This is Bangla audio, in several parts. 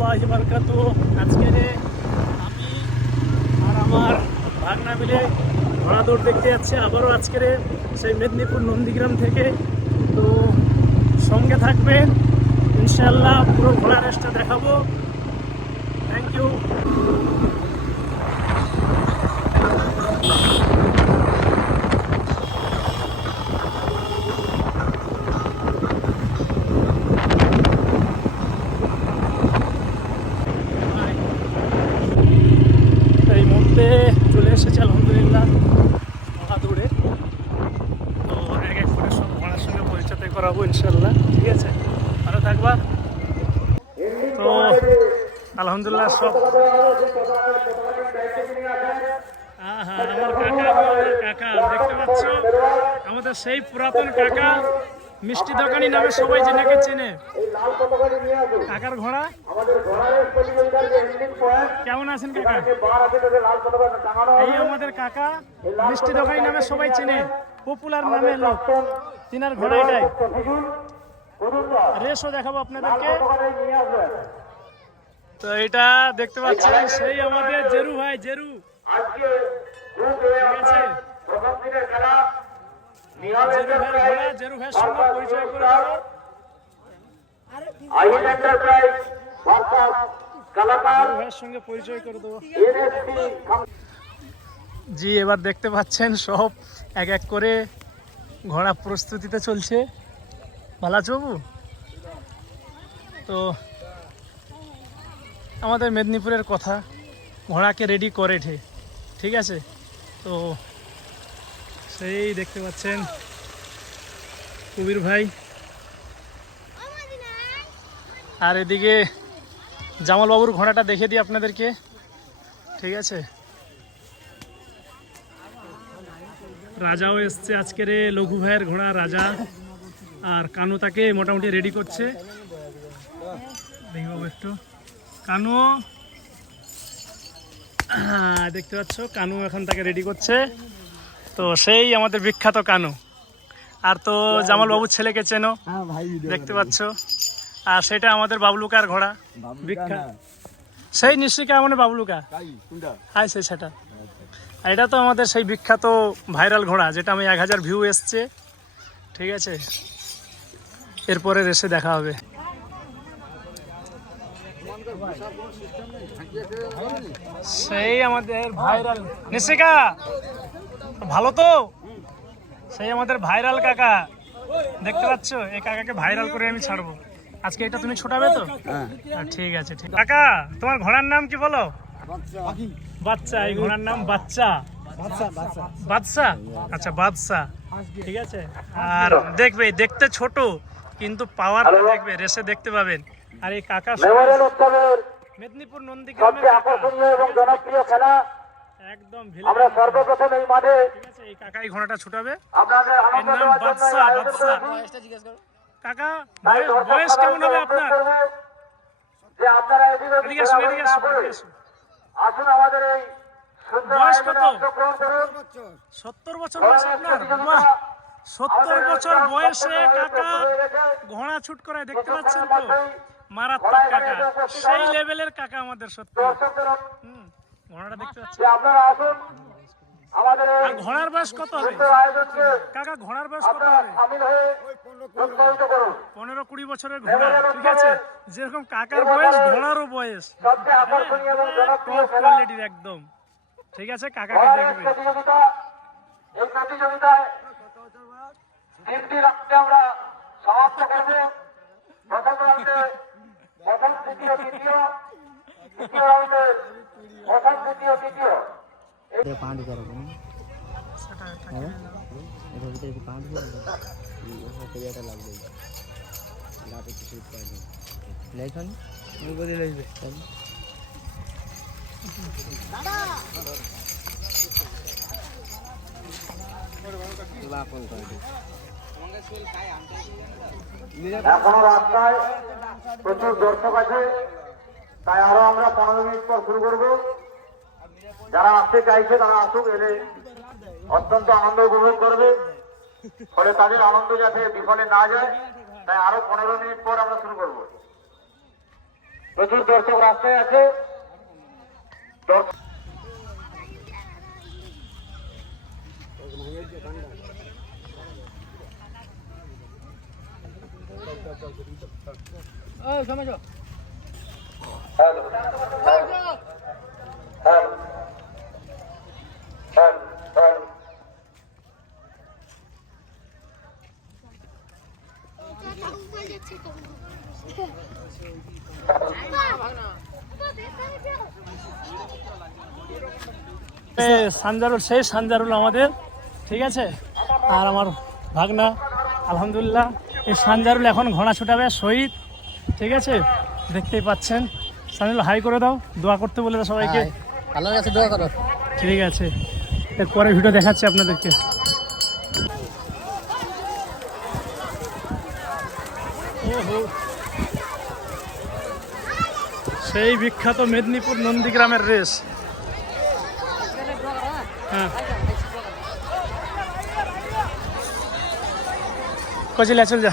রহমতুল্লাহ বারকাত আজকের আমি আর আমার ভাগনা মিলে ঘোড়া দৌড় দেখতে যাচ্ছে, আবারও আজকের সেই মেদিনীপুর নন্দীগ্রাম থেকে। তো সঙ্গে থাকবেন ইনশাল্লাহ পুরো ঘোড়া রেসটা দেখাবো। থ্যাংক ইউ এই মুহূর্তে চলে এসেছে আলহামদুলিল্লাহ ঘোড়া দৌড়ে তো এক এক করে সব ঘোড়ার সঙ্গে পরিচয় করাবো ইনশাল্লাহ ঠিক আছে ভালো থাকবা তো আলহামদুলিল্লাহ সব আহা, আমার কাকা আমার কাকা দেখতে পাচ্ছ আমাদের সেই পুরাতন কাকা, মিষ্টি দোকানি নামে সবাই জেনেকে চেনে। কাকার ঘোড়া? কেমন আছেন কাকা? এই আমাদের কাকা, মিষ্টি দোকানি নামে সবাই চেনে। পপুলার নামে লোক, তিনার ঘোড়া এটাই রেসও দেখাবো আপনাদেরকে। তো এটা দেখতে পাচ্ছেন, সেই আমাদের জেরু ভাই, জেরু। ঠিক আছে? পরিচয় করে সঙ্গে পরিচয় করে দেবো। জি এবার দেখতে পাচ্ছেন সব এক এক করে ঘোড়া প্রস্তুতিতে চলছে। ভালো আছো বাবু? তো আমাদের মেদিনীপুরের কথা ঘোড়াকে রেডি করে ঠে। ঠিক আছে? তো সেই দেখতে পাচ্ছেন কবির ভাই। আর এদিকে জামাল বাবুর ঘোড়াটা দেখে দিই আপনাদেরকে। ঠিক আছে? রাজাও এসছে আজকের লঘু ভাইয়ের ঘোড়া, রাজা। আর কানু তাকে মোটামুটি রেডি করছে। দেখি বাবু একটু। কানু! দেখতে পাচ্ছ? কানু এখন তাকে রেডি করছে। তো সেই আমাদের বিখ্যাত কানু। আর তো জামাল বাবুর ছেলেকে চেনো দেখতে পাচ্ছ। আর সেটা আমাদের বাবলুকার ঘোড়া। বিখ্যাত। সেই নিশ্চিকা মানে বাবলুকা? হাই সেই সেটা। আর এটা তো আমাদের সেই বিখ্যাত ভাইরাল ঘোড়া যেটা আমি এক হাজার ভিউ এসছে। ঠিক আছে? এরপরে রেসে দেখা হবে। সেই আমাদের ভাইরাল। নিশিকা! ভালো তো? সেই আমাদের ভাইরাল কাকা। দেখতে পাচ্ছ? এই কাকাকে ভাইরাল করে আমি ছাড়বো। আজকে এটা তুমি ছোটাবে তো? ঠিক আছে ঠিক। কাকা তোমার ঘোড়ার নাম কি বলো? বাচ্চা এই ঘোড়ার নাম বাচ্চা বাদশা আচ্ছা বাদশা। ঠিক আছে? আর দেখবে দেখতে ছোট কিন্তু পাওয়ার দেখবে রেসে দেখতে পাবেন। আর এই কাকা মেদিনীপুর কাকা আকর্ষণীয় এবং জনপ্রিয় খেলা একদম আমরা সর্বপ্রথম এই মাঠে ঠিক আছে এই কাকাই ঘোড়াটা ছুটাবে। আপনাদের আনন্দ দেওয়ার জন্য বাদশা আয়োজন বাদশা কাকা বয়স কেমন হবে আপনার? যে আপনারা এদিকে এদিকে আসুন এদিকে আসুন আসুন। আসুন আমাদের এই বয়স কত? সত্তর বছর বয়স আপনার? সত্তর বছর বয়সে কাকা ঘোড়া ছুট করে দেখতে পাচ্ছেন তো? মারাত্মক কাকা। সেই লেভেলের কাকা আমাদের সত্যি ঘোড়াটা দেখতে পাচ্ছেন? আপনারা আসুন। আমাদের ঘোড়ার বয়স কত হবে? কাকা ঘোড়ার বয়স কত হবে? হয়ে পনেরো কুড়ি বছরের ঘোড়া ঠিক আছে? যেরকম কাকার বয়স ঘোড়ারও বয়স। টপ কোয়ালিটির একদম। ঠিক আছে? কাকাকে দেখবে এই প্রতিযোগিতায় তিনটি রাউন্ডে আমরা সমাপ্ত করব। প্রথম রাউন্ডে প্রথম দ্বিতীয় তৃতীয়। দ্বিতীয় রাউন্ডে এখনও রাস্তায় প্রচুর দর্শক আছে। তাই আরও আমরা পনেরো মিনিট পর শুরু করব। যারা আসতে চাইছে, তারা আসুক, এলে অত্যন্ত আনন্দ উপভোগ করবে। ফলে তাদের আনন্দ যাতে বিফলে না যায়, তাই আরও পনেরো মিনিট পর আমরা শুরু করব। প্রচুর দর্শক রাস্তায় আছে। দর্শক সানজারুল, সেই সানজারুল আমাদের, ঠিক আছে? আর আমার ভাগনা, আলহামদুলিল্লাহ। এই সানজারুল এখন ঘোড়া ছুটাবে শহীদ, ঠিক আছে? দেখতেই পাচ্ছেন। সানজারুল হাই করে দাও। দোয়া করতে বলে দাও সবাইকে। আল্লাহর কাছে দোয়া করো। ঠিক আছে। এরপরে ভিডিও দেখাচ্ছি আপনাদেরকে। সেই বিখ্যাত মেদিনীপুর নন্দীগ্রামের রেস হ্যাঁ। কচিলা চল যা।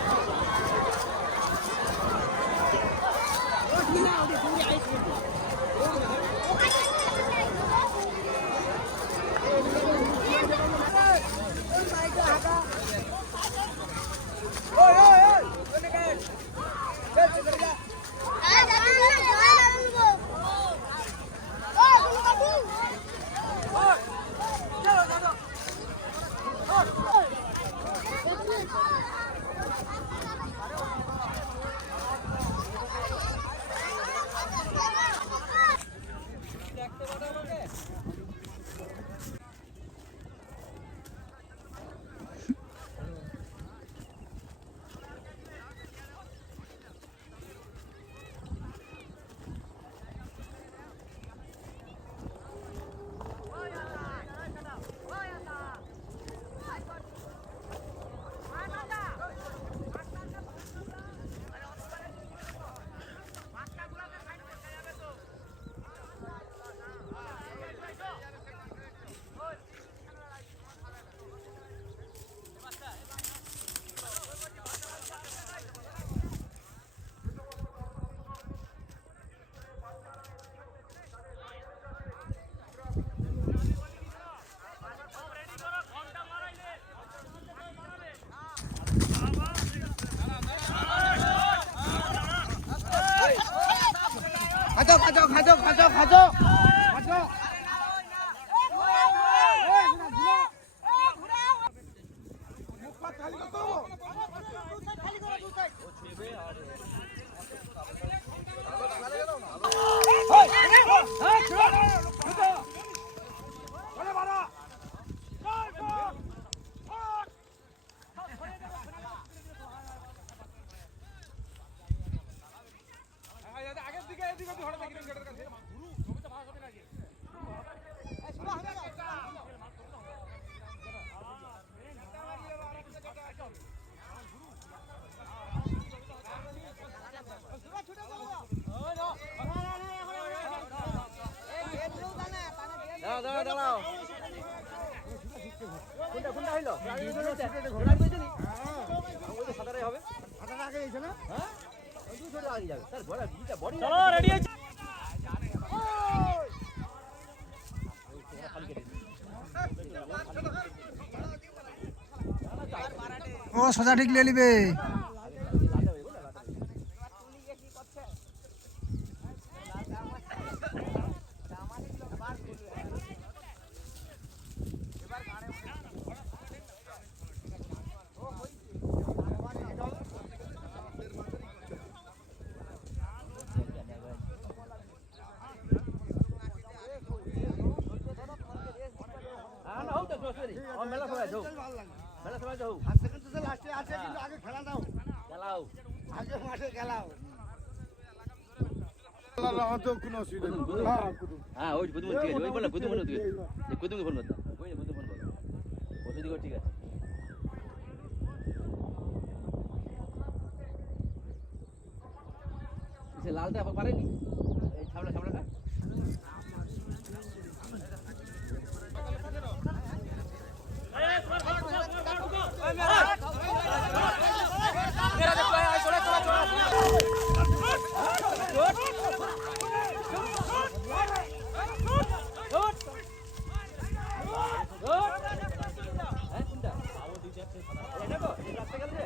가져 가져 দাঁড়াও দাঁড়াও। দাঁড়াও কোনটা কোনটা হইল? ঘোড়া কইছে ওই তো সাঁতারে হবে সাঁতার আগে হইছে না হ্যাঁ ওই দুটো আগে যাবে স্যার ঘোড়া দুটা বডি চলো রেডি আছে ও সোজা ঠিক লিয়ে নিবে না হোক তো দোস্তি ও মেলা সবাই যাও। মেলা সবাই যাও। সেকেন্ড তো লাস্টে আছে কিন্তু আগে খেলা দাও চালাও আগে মাঠে খেলাও। হ্যাঁ ওই বুধু বুধু ওই বলে বুধু বুধু তুই বুধু ফোন করতা ওই ফোন ওই ঠিক আছে। লালটা পারেনি এই ছাবড়া ছাবড়াটা হ্যাঁ কোনটা এটা তো এই রাস্তা গেল যে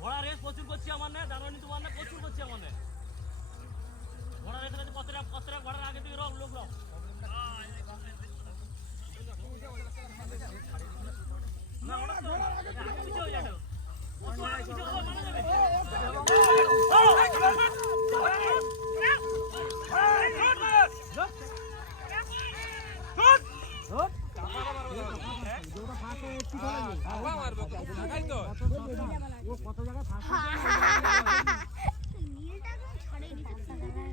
ঘোড়া রেস প্রচুর করছি আমার না দাঁড়ানি তোমার না, প্রচুর করছি আমার ঘোড়া রেস কতটা কতটা ঘোড়ার আগে থেকে রক লোক রক না ওটা তো আগে পিছিয়ে হয়ে যাবে ও তো আগে পিছিয়ে হবে, মানা যাবে।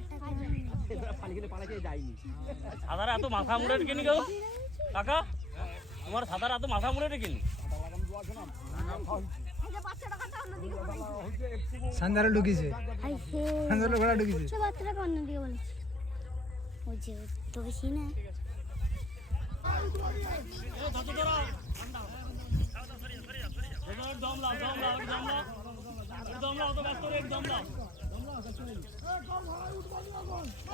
পানি খেলে পালা খেয়ে যায়নি সাদারা এত মাথা মুড়ে রেখে নি কেউ? কাকা তোমার সাদারা এত মাথা মুড়ে রেখে নি সান্দারে ঢুকিছে। সান্দারে ঘোড়া ঢুকিছে। দম লাও দম লাও দম লাও দম লাও তো ব্যস্ত রে দম লাও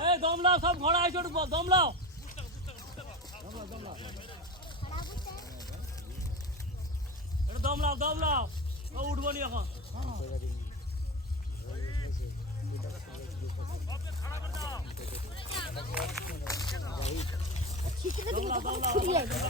এই দম লাও সব ঘোড়া আইছো দম লাও এটা দম লাও ও উঠবো নি এখন। শীতটা দিকে তখন ফুরিয়ে যাবে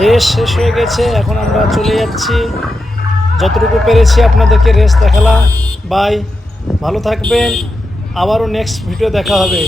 রেস শেষ হয়ে গেছে, এখন আমরা চলে যাচ্ছি। যতটুকু পেরেছি আপনাদেরকে রেস দেখালাম। বাই ভালো থাকবেন। আবারও নেক্সট ভিডিও দেখা হবে।